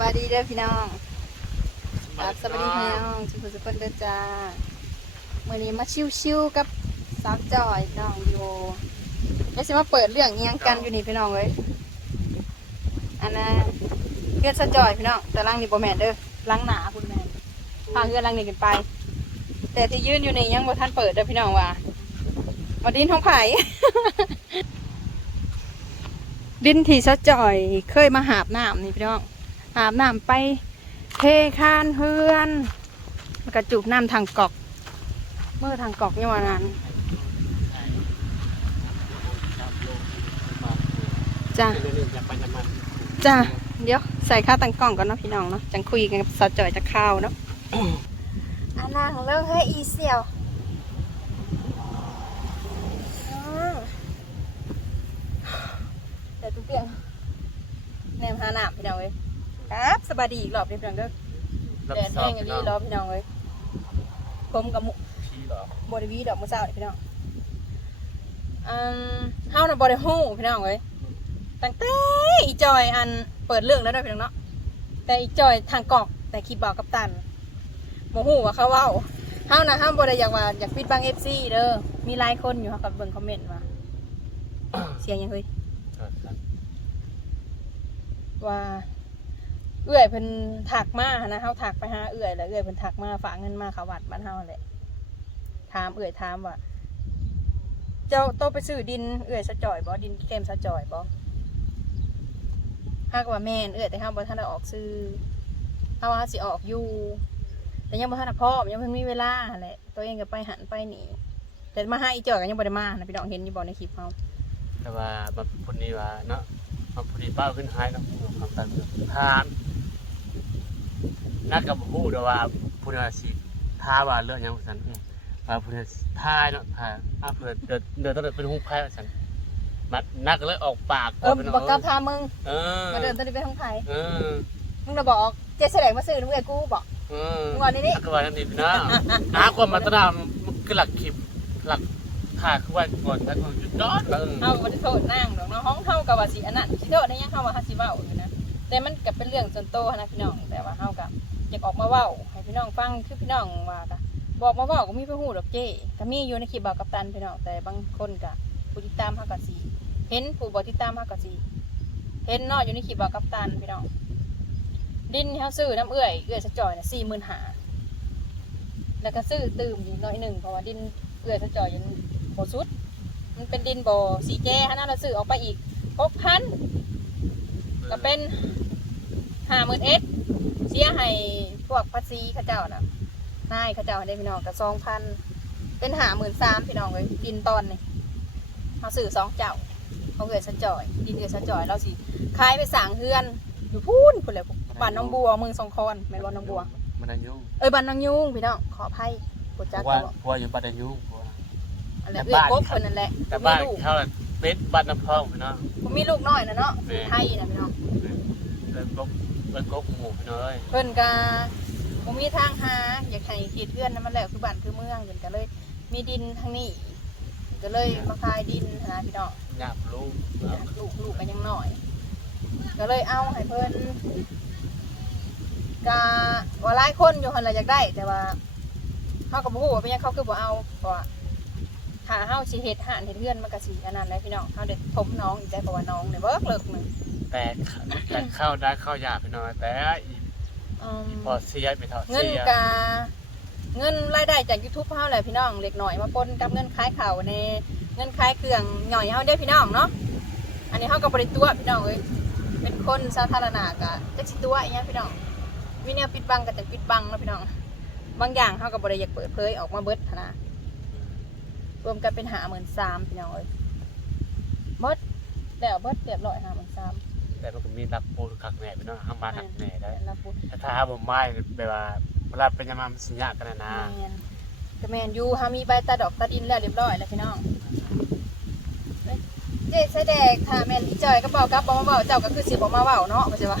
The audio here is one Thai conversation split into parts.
วัสดีเด้อพี่น้องครับสวัสดีพี่น้องสุขสุขคนเด้อจ้ามื่อนี้มาชิวๆกับสาวจอยพี่น้องโยไม่ใช่มาเปิดเรื่องอิหยังกันอยู่นี่พี่น้องเลยอันนั้นเพื่อนสาวจอยพี่น้องแต่ลังนี่บ่แม่นเด้อลังหนาคุณแม่นพาเพื่อนลังนี่กันไป แต่ที่ยืนอยู่นี่ยังบ่ทันเปิดเด้อพี่น้องว่ามาดินท้องไผ่ ดินที่สาวจอยเคยมาหาบน้ำนี่พี่น้อง อาบน้ำไปเทคานเฮือนแล้วก็จุกน้ำทางกอก เมื่อทางกอกเนี่ยวันนั้นจ้าจ้าเดี๋ยวใส่ข้าวตังกล่องก่อนเนาะพี่น้องเนาะจังคุยกันกับสาวจอยจะข้าวเนาะอันนั้นเลิกให้อีเสี่ยวแต่ตุ้เปียงแนมหาหนามพี่น้องเว้ย ครับสบายดีอีกรอบเดียวพี่น้องเด้อรับแดดทราแห้บงอย่างพี่น้นี้องรอพี่น้องเลยผมกับหมุพี่เหรอบริวีดอกมือเศร้านี่พี่น้องอืมเฮาน่ะบริฮู้พี่น้องเลยตั้งแต่อีจอยอันเปิดเรื่องแล้วด้วยพี่น้องเนาะแต่อีจอยทางกอกแต่คลิปบอกกับตันโมฮู้ว่าเขาเว้าเฮานะห้ามบริอยากว่าอยากปิดบังเอฟซีเด้อมีหลายคนอยู่เขากับเบิ่งคอมเมนต์มาเสียงยังเฮ้ยว่า เอื้อยเพิ่นถักมาหั้นนะเฮาถักไปหาเอื้อยแล้วเอื้อยเพิ่นถักมาฝากเงินมาเขาวัดบ้านเฮาแหละถามเอื้อยถามว่า เจ้าโตไปซื้อดินเอื้อยสะจ่อยบ่ดินเกมสะจ่อยบ่ฮากว่าแม่นเอื้อยแต่เฮาบ่ทันได้ออกซื้อเฮาว่าสิออกอยู่แต่ยังบ่ทันพร้อมยังเพิ่งมีเวลาแหละตัวเองก็ไปหันไปนี่แต่มาหาอีจอยก็ยังบ่ได้มานะพี่น้องเห็นอยู่บ่ในคลิปเฮาแต่ว่าแบบคนนี้ว่าเนาะมาพอดีป้าขึ้นหายเนาะทำตามทาน นักกับผู้แต่ว่าผู้นี้สิท่าว่าเรื่องยังสันว่าผู้นี้ท่าเนาะท่าอะเพื่อเดินเดินต้องเป็นหุ้งแพ้สันมัดนักเลยออกปากเออบ่กล้าพามึงเออมาเดินตอนนี้ไปทางไผเออมึงน่ะบอกเจ๊แสดงมาซื้อน้ำเอื้อยกูบอก เออมึงว่านี่นี่ นักก็ว่าทันทีนะหาความมาตรฐานคือหลักคลิปหลักถ่ายคือว่าก่อนถ้าก่อนจุดยอดเออเอาบ่ได้โทษนางดอกเนาะห้องเฮากับว่าสิอันนั้นสิโทษได้ยังเฮาว่าเฮาสิเว้าอยู่นะแต่มันก็เป็นเรื่องส่วนตัวนะพี่น้องแต่ว่าเฮาก็ อยากออกมาเว้าให้พี่น้องฟังคือพี่น้องว่าก็บอกมาเว้าก็มีผู้ฮู้ดอกเจ้ก็มีอยู่ในคลิปบอกกับตันพี่น้องแต่บางคนก็ผู้ติดตามเฮาก็สิเห็นผู้บ่ติดตามเฮาก็สิเห็นเนาะอยู่ในคลิปบอกกับตันพี่น้อง ดินที่เฮาซื้อน้ำเอื้อยเอื้อยสะจ่อยน่ะ45,000แล้วก็ซื้อตื่มอยู่หน้อยหนึงเพราะว่าดินเอื้อยสะจอยอยู่บ่สุด มันเป็นดินบ่อสีแจ้ฮะนะเราซื้อออกไปอีกหกพันก็เป็นห้าหมื่นเอ็ด เสียให้พวกภาษีเข้าเจ้าน่ะนายเข้าเจ้าให้ได้พี่น้องกับสองพันเป็นห้าหมื่นสามพี่น้องเลยดินตอนนี่เราซื้อสองเจ้าเขาเกิดสะจ่อย ดินเกิดสะจ่อยเราสิขายไปสร้างเฮือนอยู่พูนพูนเลยบ้านน้องบัวเมืองสองคอนแม่นบ่น้องบัวมันอายุเอ้ยบ้านน้องยุงพี่น้องขออภัยกดเพจักราะว่าก็บอกเพราะว่าอยู่บ้านอายุเพราะว่าอันนั้นเอื้อยกบคนนั่นแหละแต่บ้านมีลูกเขาน่ะเป็ดบ้านน้ำพองพี่น้องผมมีลูกน้อยนะเนาะแม่ไทยนะพี่น้อง แล้วก็แล้วก็หมูพี่น้อยเพิ่นก็มมีทางหาอยากให้ขีดเพื่อนนั่นมันแหละคือบ้านคือเมืองเพิ่นก็เลย มีดินทางนี้ก็เลยมาขายดินนะพี่น้องหยาบลูกลูกลูกก็ยังน้อย ก็เลยเอาให้เพิ่นก็ว่าหลายคนอยู่หั่นล่ะอยากได้ แต่ว่าเฮาก็บ่ฮู้ว่าเป็นหยังเขาคือบ่เอาเพราะว่า ถ้าเฮาสิเฮ็ดหานเฮ็ดเฮือนมันก็สิอันนั้นแหละพี่น้องเฮาได้ทมน้องอีกได้เพราะว่าน้องเนี่ยเบิกเลิกหนึงแต่แต่เข้าได้เข้าหยาบพี่น้อยแต่อีอืมพอเสียไปเถอะเงินเสียกาเงินรายได้จาก YouTube เฮาแหละพี่น้องเล็กหน่อยมาปนกับเงินขายข่าวในเงินขายเครื่องหน่อยเฮาได้พี่น้องเนาะอันนี้เฮาก็บ่ได้ตัวพี่น้องเอ้ยเป็นคนสาธารณะก็จักสิตัวอีหยังพี่น้องมีแนวปิดบังก็จะปิดบังเนาะพี่น้อง บางอย่างเฮาก็บ่ได้อยากเปิดเผยออกมาเบิดหั้นนะ รวมกันเป็น53,000พี่น้องเอ้ยเบิดแล้วเบิดเรียบร้อย53,000แต่มันก็มีรับปูขักแหน่พี่น้องห้ามมาหักแหน่ได้แล้วพูดแต่ถ้าหาผมไม่แบบว่าเวลาเป็นยามามันสัญญากันนะนะแมนก็แมนอยูฮามีใบตาดอกตาดินแล้วเรียบร้อยแล้วพี่น้องเจ๊ใส่แดกค่ะแมนพี่จอยก็เบากับบอกมาเบาเจ้าก็คือสิบอกมาเบาเนาะไม่ใช่ปะ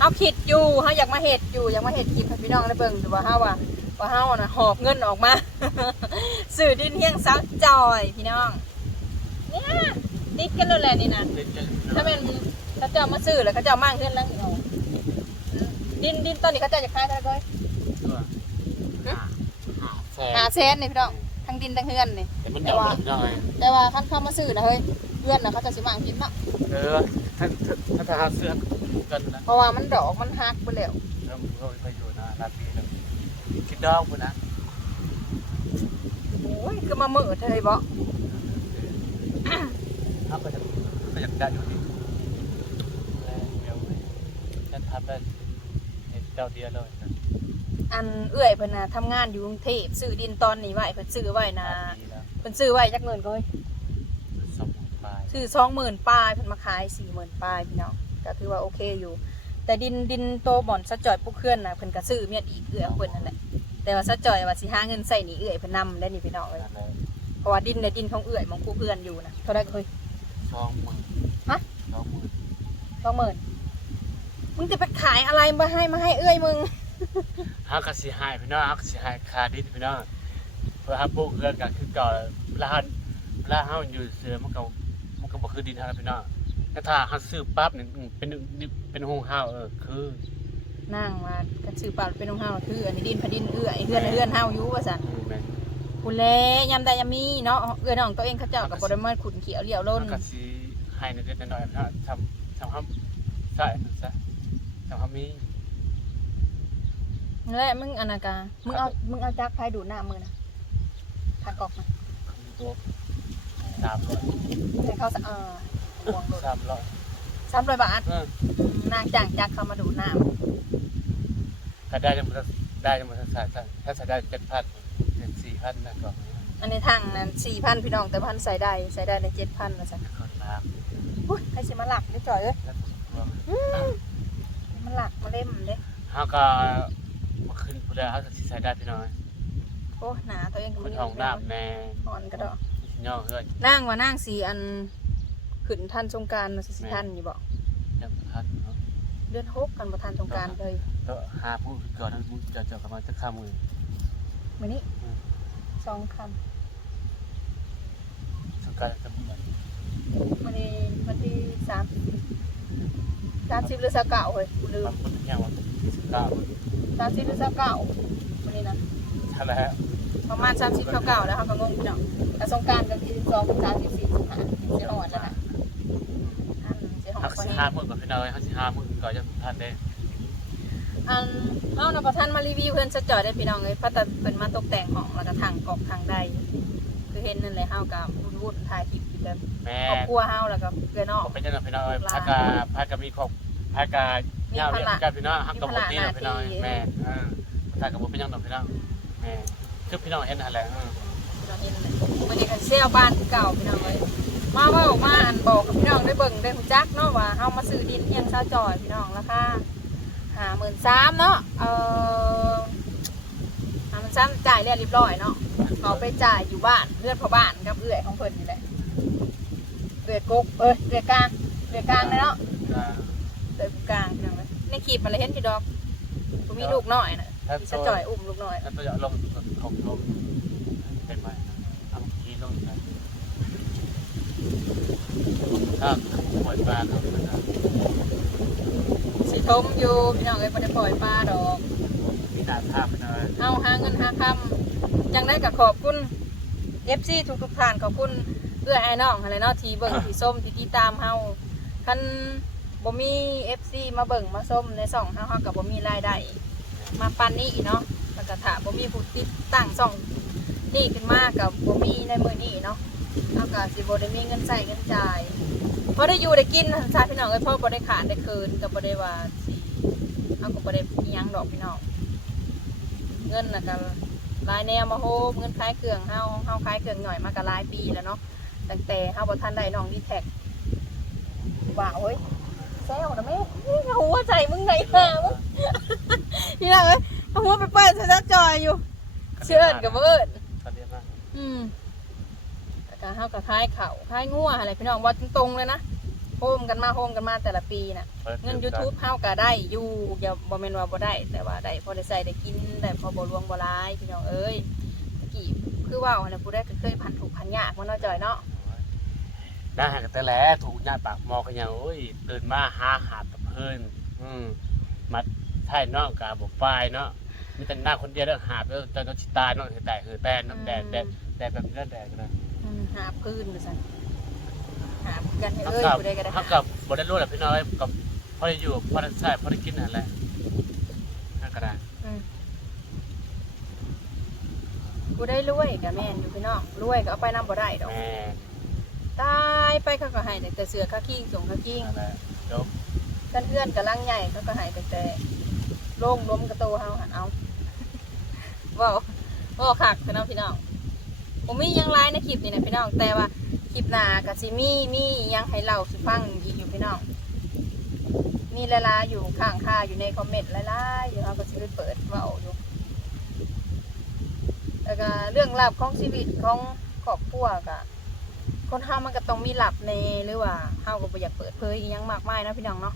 เอาคิดอยู่เฮาอยากมาเห็ดอยู่อยากมาเห็ดกินให้พี่น้องได้เบิ่งดูว่าเฮาว่า ว่าเฮาน่ะหอบเงินออกมา สื่อดินเฮียงสาวจอยพี่น้อง เนี่ยติดกันเลยแหละนี่นะถ้าเป็นเขาเจ้ามาซื้อแล้วเขาเจ้ามั่งขึ้นแล้วพี่น้องดินดินตอนนี้เขาจะจะขายเท่าไหร่ก้อยตัวหาหาแสนหาแสนนี่พี่น้องทั้งดินทั้งเฮือนนี่แต่มันดอกหน่อยแต่ว่าคันเข้ามาซื้อนะเฮ้ยเฮือนน่ะเขาจะสิมากินเนาะเออถ้าถ้าถ้าทหารเสือกกันนะเพราะว่ามันดอกมันหักไปแล้ว ดดองพุ่นนะโอ้ยคือมามือเธอเลยบ่เขาก็จะก็จะได้อยู่ดีแล้วเดี๋ยวฉันทำได้เห็นเดาเดียวเลยนะอันเอื้อยเพิ่นน่ะทำงานอยู่กรุงเทพซื้อดินตอนนี้ไว้เพิ่นซื้อไว้นะนาทีแล้วเพิ่นซื้อไว้จักเงินก้อยสมปลายซื้อสองหมื่นปลายเพิ่นมาขายสี่หมื่นปลายพี่น้องก็ถือว่าโอเคอยู่ แต่ดินดินโตบ่อนสะจ่อยปุ๊กเคลื่อนน่ะเพิ่นก็ซื้อเมียดอีกเอื้อยของเพิ่นนั่นแหละ แต่ว่าสะจ่อยว่าสิหาเงินใส่หนีเอื้อยเพิ่นนำได้นี่พี่น้องเอ้ยนั่นเลยเพราะว่าดินในดินของเอื้อยของผู้เพื่อนอยู่นะเท่าไรก็เฮ้ย สองหมื่นฮะ สองหมื่นสองหมื่นมึงจะไปขายอะไรมาให้มาให้เอื้อยมึง ฮักกะสิหายพี่น้องฮักกะสิหายคาดินพี่น้องเพื่อฮับปลูกเรือนกันคือเก่าเวลาเฮาเวลาเฮาอยู่เสือมันก็มันก็บ่คือดินเฮาแล้วพี่น้องแต่ถ้าเฮาซื้อปั๊บนี่อืมเป็นเป็นโฮงเฮาเออคือ นั่งมากันซื้อปลาเป็นของเฮาคืออันนี้ดินพะดินเอื้อยเฮือนเฮือนเฮาอยู่ว่าซั่นอืมแม่นคุณแลยามใดยามมีเนาะเอื้อยน้องตัวเองเขาเจ้าก็บ่ได้มาขุนเขียวเหลี่ยวล้นฮักกะสิให้นิดๆหน่อยๆนะทำทำให้ใส่นั่นซะทำให้มีนั่นแหละมึงอนาคามึงเอามึงเอาจักไผดูดหน้ามึงนะทางกอกมาคำตัวสามร้อยให้เขาสะเออห่วงโดดสามร้อย300บาทเอออืมนางจ้างจักเขามาดูดหน้า ถ้าได้จะมันได้จะมันใส่ถ้าใส่ได้เจ็ดพันเป็นสี่พันนะก่อนอันในทางนั้น4,000พี่น้องแต่พันใส่ได้ใส่ได้ใน7,000ว่าซั่นคนลามอุ้ยใครสิมาหลักได้จ่อยเอ้ยแล้วพวกมันหลักมาเล่มเด้เขาก็มาขึ้นพูดแล้วเขาก็สิใส่ได้พี่น้อยโอ้หนาตัวเองก็คมันนห้องน้ำแน่หอนกระดอกย่อเฮือนนั่งว่านั่งสีอันขึ้นทันสงกรารมาสิสิทันอยู่บอกยังพัดเนาะเดือนหกกันบ่ทันสงกรารเลย ก็หาผู้ก่อนนั้นผู้จะจะกำลังจะข้ามมือมื้อนี้สองคสงการจะเหมือนำมื้อนี้วันที่สามสามสิบหรือสาเก้าเฮ้ยกูลืมบางคนแค่ว่าสิบเก้าสามสิบหรือสาเก้ามื้อนี้นะใช่แล้วประมาณสามสิบเก้าเก้าแล้วเขาก็งงพี่น้องแต่สงกรารกันที่สิบสองสามสิบสี่สิบห้าสิหอดแล้วนะอันสิหอเขาดกว่าสินี้ห้ามือก่อนพี่น้อยเขาสิห้ามือก่อนจะทันได้ อันเฮานะประท่านมารีวิวเพื่อนสะจอยได้พี่น้องเลยเพราะแต่เพิ่นมาตกแต่งห้องแล้วก็ทางกอกทางใดคือเห็นนั่นแหละเฮากับวุ่นๆถ่ายคลิปอยู่แต่แม่ครอบครัวเฮาแล้วก็เพื่อนนอกผมเป็นเจ้าหน้าพี่น้อยพากาพากามีครอบพากาเงาเรียกกันพี่น้อยหักกับผมนี่พี่น้อยแม่เออพากาผมเป็นยังหนุ่มพี่น้อยแม่คือพี่น้องเห็นอะไรเราเห็นเลยวันนี้กันเซลบ้านเก่าพี่น้องเลยมาเว้ามาอันบอกกับพี่น้องได้เบิ่งได้ฮู้จักเนาะว่าเฮามาซื้อดินเอียงซาจอยพี่น้องราคา 53,000เนาะเอ่อ53,000จ่ายเรียบร้อยเนาะเขาไปจ่ายอยู่บ้านเลือดพ่อบ้านกับเอื้อยของเพิ่นนี่แหละเอื้อยกกเอ้ยเอื้อยกลางเอื้อยกลางเลยเนาะเอื้อยกลางพี่น้องเอ้ยในคลิปมันเลยเห็นพี่ดอกผมมีลูกน้อยน่ะถ้าพี่ตัสะวจ่อยอุ้มลูกน้อยถ้าตัวลงของลงเป็นไหมทำกีลงกัน ถ้าปล่อยปลาครับสิทมอยู่พี่น้องเอ้ยบ่ได้ปล่อยปลาดอกมีดาภาพไปหน่อยเอาหาเงินหาคำจังได้ก็ขอบคุณ FC ทุกทุกๆท่านขอบคุณเอื้อไอ้น้องอะไรเนาะที่เบิ่งที่ส้มที่ติดตามเฮาคันบ่มี FC มาเบิ่งมาส้มในช่องเฮาเฮาก็บ่มีรายได้มาปันนี้เนาะแล้วก็ถ้าบ่มีผู้ติดตั้งช่องนี่ขึ้นมากับบ่มีในมื้อนี้เนาะ เอาก็สิบ่ได้มีเงินใช้เงินจ่ายพอได้อยู่ได้กินชาติพี่น้องเอ้ยพ่อบ่ได้ขาดได้คืนก็บ่ได้ว่าสิเอาก็บ่ได้อิหยังดอกพี่น้องเงินน่ะก็หลายแนวมาโฮมเงินขายเครื่องเฮาเฮาขายเครื่องหน่อยมาก็หลายปีแล้วเนาะตั้งแต่เฮาบ่ทันได้น้องดีแท็กว้าวเฮ้ยแซวนะแม่นี่หัวใจมึงไหนหามึงพี่น้องเอ้ยเอาหัวไปเปิดซะจอยอยู่เชื่อเอิ้นกับบ่เอิ้นเขาเรียกว่าอืมแต่ ก็เฮาก็คล้ายเขาคล้ายงัวอะไรพี่น้องว่าตรงๆเลยนะโฮมกันมาโฮมกันมาแต่ละปีน่ะเงิน YouTube เฮาก็ได้อยู่อย่าบ่แม่นว่าบ่ได้ แต่ว่าได้พอได้ใส่ได้กินได้พอบ่ลวงบ่หลายพี่น้องเอ้ยตะกี้คือเว้าหั่นน่ะผู้ใดก็เคยพันถูกพันยากมาเนาะจอยเนาะได้หากันแต่แล้วถูกญาติปากมอกันยังโอ้ยตื่นมาหาหาดกับเพื่อนอืมมาไทยเนาะกะบ่ปลายเนาะมีแต่หน้าคนเดียวแล้วหาบแล้วจนต้องสิตายเนาะสิตายคือแต่น้ำแดดแดดแดดแบบนี้แดดก็ได้อืม หาพื้นดูสันหากันให้เฮาเอ้ยกับผู้ใดก็ได้เฮากับบ่ได้รู้แหละพี่น้อยกับพอได้อยู่พอได้ใช้พอได้กินนั่นแหละนั่นก็ได้อืมผู้ได้รวยกับแม่นอยู่พี่น้องรวยก็เอาไปนำบ่ได้ดอกแม่ตายไปเขาก็ให้แต่เสือข้ากิ้งส่งข้ากิ้งนั่นแหละจบกันเอื้อนกับลังใหญ่เขาก็ให้แต่แต่โล่งล้มกระโตเฮาหันเอาเว้าเว้าคักพี่น้องพี่น้อง ผมมียังไลน์ในคลิปนี่นะพี่น้อง แต่ว่าคลิปหน้าก็สิมี่มียังให้เล่าสิฟังอีกอยู่พี่น้อง มีหลาอยู่ข้างค่าอยู่ในคอมเมนต์หลาอยู่เขาก็สิไปเปิดเว้าอยู่แล้วก็เรื่องราวของชีวิตของครอบครัวก็คนเฮามันก็ต้องมีหลับในหรือว่าเฮาก็บ่อยากเปิดเผยอีหยังมากมายนะพี่น้องเนาะ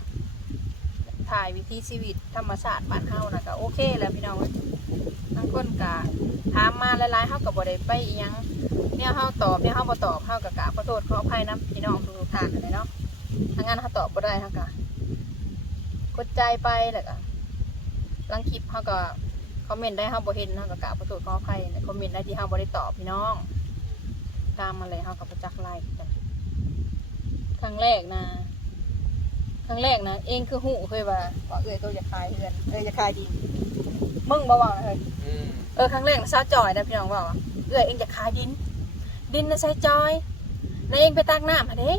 ถ่ายวิถีชีวิตธรรมชาติบ้านเฮานะก็โอเคแล้วพี่น้อง บางคนก็ถามมาหลายๆเฮาก็บ่ได้ไปอีหยังเนี่ยเฮาตอบเนี่ยเฮาบ่ตอบเฮาก็กราบขอโทษขออภัยนํพี่น้องทุกท่านนั่นแหละเนาะถ้างั้นเฮาตอบบ่ได้เฮาก็กดใจไปแล้วก็ลังคลิปเฮาก็คอมเมนต์ได้เฮาบ่เห็นเฮาก็กราบขอโทษขออภัยในคอมเมนต์ได้ที่เฮาบ่ได้ตอบพี่น้อง ตามมาเลยเฮากับประจักไล่กันครั้งแรกนะครั้งแรกนะเองคือหูเคยว่าว่าเอ้ยตัวจะขายเฮือนเอ้ยจะขายดิน มึงบ่ว่าเฮ้ยอืมเออครั้งแรกนะซาวจอยนะพี่น้องว่าว่าเอ้ยเองจะขายดิน ดินน่ะใช้จอยแล้วเองไปตักน้ำหาเด้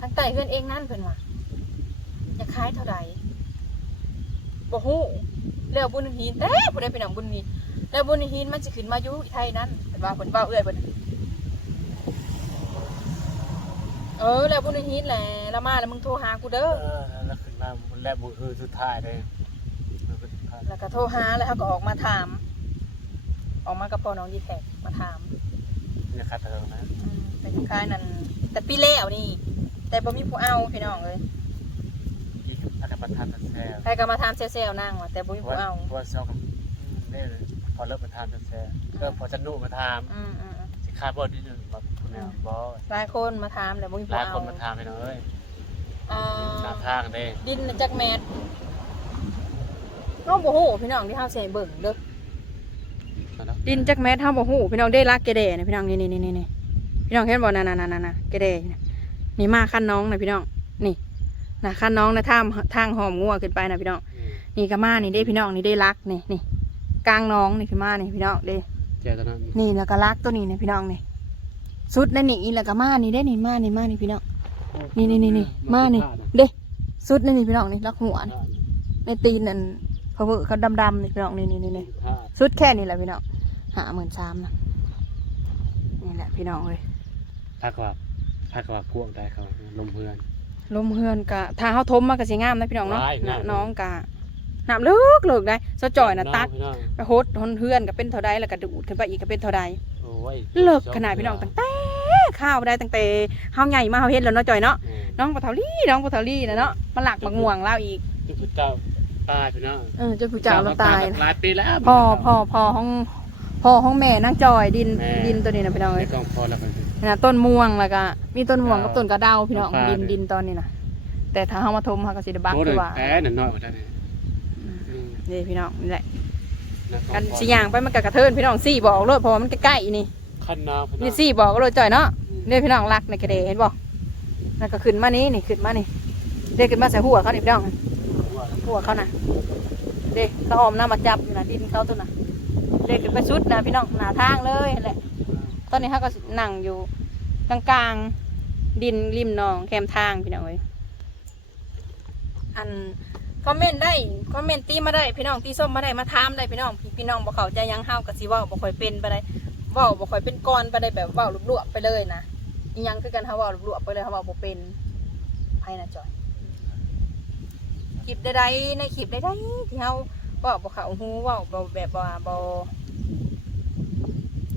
ทางใต้เฮือนเองนั่นเพิ่นว่าจะขายเท่าใดบ่ฮู้แล้วบุญหินเด้บ่ได้ไปนำบุญหินแล้วบุญหินมันสิขึ้นมาอยู่ไทยนั่นเพิ่นว่าเพิ่นเว้าเอ้ยเพิ่นเออแล้วบุญหินแหละแล้วมาแล้วมึงโทรหากูเด้อเออแล้วขึ้นมาแลบมือคือสุดท้ายเลยมือคือสุดท้าย แล้วก็โทรหาแล้วเขาก็ออกมาถาม ออกมากับพ่อน้องดีแท็กมาถามนี่คาเทิงนะอืมแต่คล้ายๆนั้นแต่ปีแล้วนี่ แต่บ่มีผู้เอาพี่น้องเลยอีกพักประธานตัดแซ่ใครก็มาถามเซลล์ๆนั่งว่ะแต่บ่มีผู้เอาเพราะว่าเซลกับนี่พอเลิกประธานตัดแซ่เออพอจะนุ่มาทามอืมอืมอืมสิคาบอดที่นึงแบบคุณแม่บอสหลายคนมาถามแต่บ่มีหผู้ลายเอาคนมาทามไปหน่อยอ่าหน้าทางเด้ดินน่ะจักแมท เฮาบ่ฮู้พี่น้องที่เฮาสิให้เบิ่งเด้อดินจักแมทเฮาบ่ฮู้พี่น้องได้รักแกแดนะพี่น้องนี่นี่นี่นี่พี่น้องเห็นบ่นั่นๆๆๆๆแกแดนี่นะนี่มาคันน้องนะพี่น้องนี่นะคันน้องนะทางทางหอมงัวขึ้นไปนะพี่น้องนี่ก็มานี่ได้พี่น้องนี่ได้รักนี่นี่กลางน้องนี่ขึ้นมานี่พี่น้องเด้เจ้าตอนนั้นนี่แล้วก็รักตัวนี้นะพี่น้องนี่สุดนั่นนี่แล้วก็มานี่ได้นี่มานี่มานี่พี่น้องนี่นี่นี่นี่มานี่เด้สุดนั่นนี่พี่น้องนี่รักหัวนี่ในตีนนั่น เขาเวอเขาดำๆนี่พี่น้องนี่นี่นี่นี่สุดแค่นี้แหละพี่น้องหาหมื่นสามนะนี่แหละพี่น้องเลยพักว่าพักว่าพวกได้เขาลมเพื่อนลมเฮือนกะทางเขาทมมากะสิงามนะพี่น้องเนาะว้ายงามน่ะน้องกะน้ำเลิกเลิกได้สะจ่อยนะตักพี่น้องไปโฮดทนเฮือนก็เป็นเท่าใดแล้วก็ดูดขึ้นไปอีกก็เป็นเท่าใดโอ้ยเลิกขนาดพี่น้องตั้งแต่ข้าวได้ตั้งแต่เฮาใหญ่มาเฮาเฮ็ดแล้วเนาะจ่อยเนาะน้องปะเทาลี่น้องปะเทาลี่นะเนาะมาหลักบักม่วงเล่าอีกจุดเจ้า ตายพี่น้องเออจนผู้เจ้าเราตายนะหลายปีแล้วพ่อพ่อพ่อห้องพ่อห้องแม่นางจอยดินแม่ ดินตัวนี้นะพี่น้องในเอ้ยกองพอแล้วมัน นะต้นม่วงแล้วก็มีต้นม่วงกับต้นกระเดาพี่น้องปลาดินด้วยดินตอนนี้นะแต่ถ้าเฮามาทมเฮาก็สิได้บักโอ้คืยอว่าแพ้หน่อยน้อยกว่านั้นนี่พี่น้องนี่แหละกันสิย่างไปมันก็กระเทินพี่น้องสี่บอกเลยเพราะว่ามันใกล้ๆนี่ขั้นน้ำพี่น้องนี่สี่บอกเลยจ่อยเนาะนี่พี่น้องรักในกระเดเห็นบ่นั่นก็ขึ้นมานี้นี่ขึ้นมานี่เด็กขึ้นมาใส่หัวเขานี่พี่น้อง หัวเขานะเด็กตะหอมน้ามาจับอยู่นะดินเขาตัวน่ะเด็กขึ้นไปสุดนะพี่น้องหนาทางเลยแหละตอนนี้เขาก็นั่งอยู่กลางๆดินริมหนองแคมทางพี่น้องเอ้ยอันคอมเมนต์ได้คอมเมนต์ตีมาได้พี่น้องตีส้มมาได้มาถามได้พี่น้องพี่พี่น้องบ่เขาใจหยังเฮาก็สิเว้าบ่ค่อยเป็นไปได้เว้าบ่ค่อยเป็นก้อนไปได้แบบเว้าลวกๆไปเลยนะยังคือกันเฮาว้าลวกๆไปเลยเฮาว้าบ่เป็นไผนะจอย ลิปใดๆในคลิปใดๆที่เฮาเว้าบ่เข้าหูว้าบ่แบบว่าบ่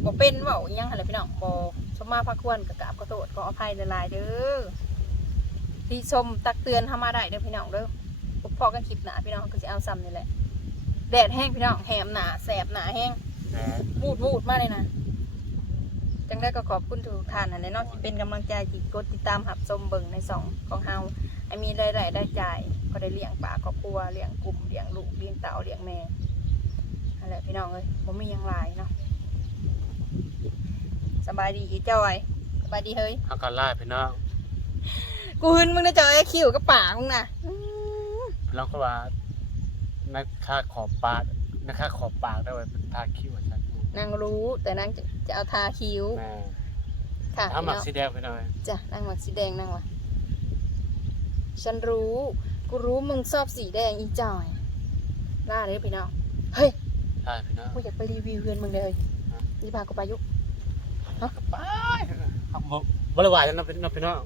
บ่เป็นว่าอิหยังอะไรพี่น้องบ่สมมาพักควรกับกราบขอโทษขออภัยหลายๆเด้อที่ชมตักเตือนทามาได้เด้อพี่น้องเด้อพบพอกันคลิปหนาพี่น้องก็จะเอาซ้ำนี่แหละแดดแห้งพี่น้องแหมหนาแสบหนาแห้งวูดวูดมากเลยนะจังได้ก็ขอบคุณทุกท่านนะนาะที่เป็นกำลังใจที่กดติดตามหับชมเบิ่งในสองของเฮาไอมีรายได้ได้จ่าย ก็ได้เลี้ยงปลาครอบครัวเลี้ยงกลุ่มเลี้ยงลูกเลี้ยงเต่าเลี้ยงแม่อะไรพี่น้องเอ้ยผมมีหยังหลายเนาะสบายดีอีจอยสบายดีเฮ้ยเฮาก็ไล่พี่น้องกูหึนมึงนะจอยคิวกับปากมึงน่ะอื้อพี่น้องก็ว่านักค่าขอบปากนักค่าขอบปากได้ไว้เป็นทาคิ้วซั่นนางรู้แต่นางจะจะเอาทาคิ้วแม่ค่ะถ้าพี่หมักน้องสีแดงพี่น้องจ้ะนางหมักสีแดงนางวะฉันรู้ กูรู้มึงชอบสีแดงอีจอยล่าเลยพี่น้องเฮ้ยได้พี่น้องกูอยากไปรีวิวเพื่อนมึงเลยนี่พากูไปอยุไปเอาบ่บ่ได้ว่าจังเนาะพี่น้องพี่น้อง